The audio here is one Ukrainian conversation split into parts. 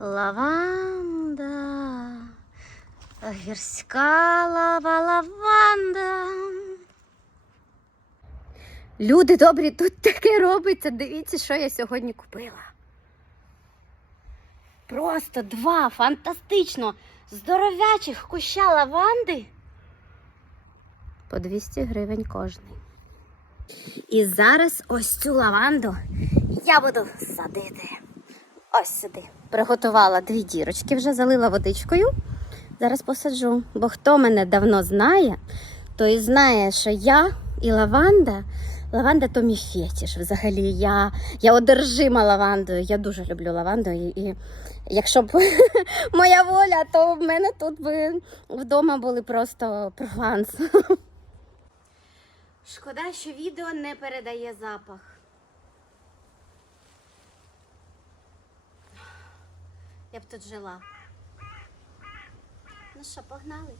Лаванда. Гірська лава лаванда. Люди добрі, тут таке робиться. Дивіться, що я сьогодні купила. Просто два фантастично здоровячих куща лаванди. По 200 гривень кожний. І зараз ось цю лаванду я буду садити. Ось сюди. Приготувала дві дірочки, вже залила водичкою. Зараз посаджу. Бо хто мене давно знає, той знає, що я і лаванда. Лаванда то мій фетиш. Взагалі, я, я одержима лавандою. Я дуже люблю лаванду. І, і якщо б моя воля, то в мене тут би вдома були просто прованс. Шкода, що відео не передає запах. Я б тут жила. Ну що, погнали?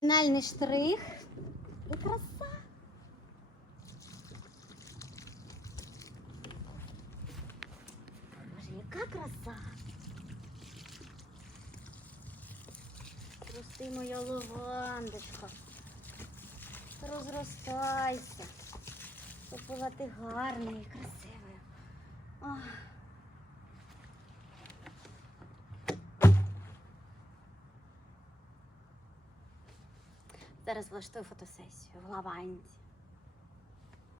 Фінальний штрих і краса. Яка краса. Рости моя лавандочка. Розростайся. Щоб була ти гарною і красивою. Ох. Зараз влаштую фотосесію в лаванді.